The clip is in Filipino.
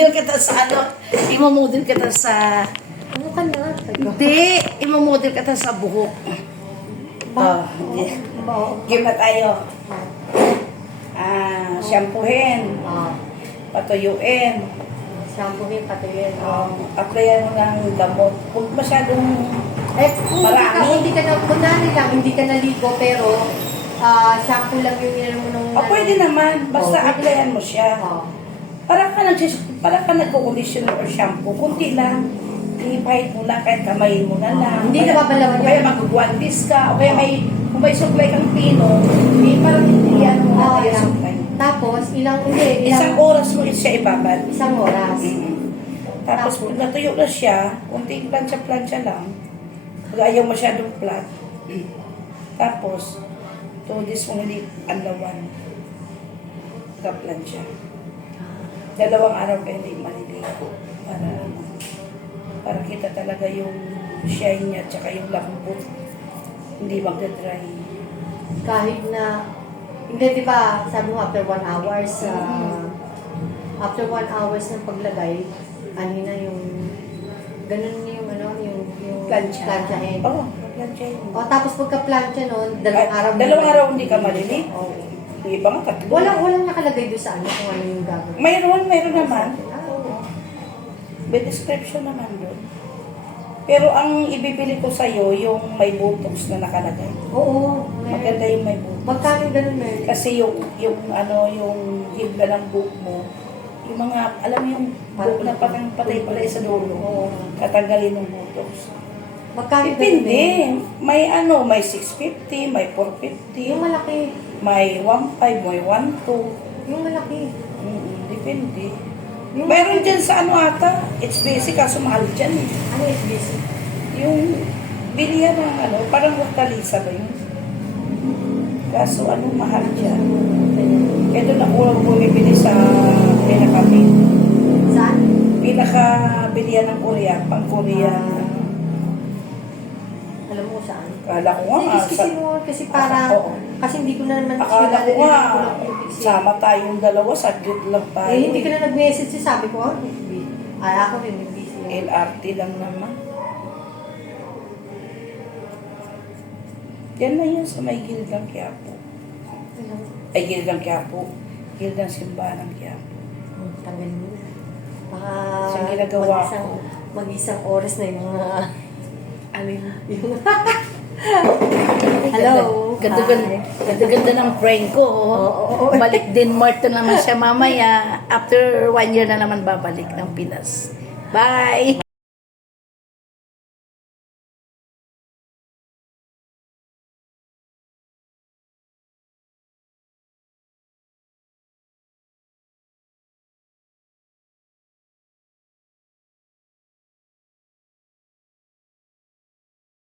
Imamodel kita sa ano? Imamodel kita sa... Ano ka na? Hindi, imamodel kita sa buhok. Oh, game na tayo. Shampoohin. Patuyuin. Shampoohin, patuyuin. Applyan mo ng gamot. Huwag masyadong marami. Hindi ka na, kunwari lang, hindi ka naligo, pero shampoo lang yung inano mo nung... Pwede naman. Basta applyan mo siya. Parang ka nagko-conditioner or shampoo. Kunti lang. Ipahit mo lang, kahit kamayin mo na lang. Hindi na babalawan. O kaya mag-1 piece ka. O kaya kung may supply kang pino, parang hindi ano mo na yung supply. Tapos, Isang oras mo siya ibabad. Isang oras. Tapos, pag natuyo na siya, kunting plancha-plancha lang. Pag ayaw masyadong flat. Tapos, 2 days mong hindi anlawan. Pagka-plancha. 2 araw ka hindi maliligo. Para kita talaga yung shine niya at saka yung lambot. Hindi magdadry. Kahit na, hindi, di ba, sabi mo after 1 hours, after 1 hours ng paglagay, na yung, ganun yung, yung planchahin. Oo, planchahin. Tapos pagka-plancha nun, 2 araw. 2 araw hindi ka maliligo. Yung iba nga 3. Walang nakalagay doon sa kung ano yung gagawin. Mayroon naman. May description naman doon. Pero ang ibibili ko sa'yo, yung may botox na nakalagay. Oo. Maganda yung may botox. Magkano ganun meron? Kasi yung hibla ng buhok mo, yung mga, alam mo yung buhok na patay-patay sa dulo, tatanggalin ng botox. Magkano Depende. May may 650, may 450. Yung malaki. May 1.5, may 1.2. Yung malaki. Depende. Mayroon dyan sa ata, it's basic, kaso mahal dyan. Ano is basic? Yung bilihan ng parang hortalisa ba yun? Kaso mahal dyan. Ito na ko bumibili sa pinakabili. Saan? Pinakabilihan ng Korea, pang Korea. Alam mo saan? Akala ko nga. Kasi para, kasi hindi ko na naman Akala ko nga, sama tayong dalawa, saglit lang tayo. hindi ko na nag-message sabi ko, ako rin yung busy. LRT lang naman. Yan na yun sa may Gildang Quiapo. Ay, Gildang Quiapo. Gildang Simbahan ng Quiapo. Tanggalin mo na. Baka Saan ginagawa ko? Mag-isang oras na yung mga yung hello. Ganda ng prank ko. Balik din Marta naman siya mamaya. After 1 year na naman babalik ng Pinas. Bye!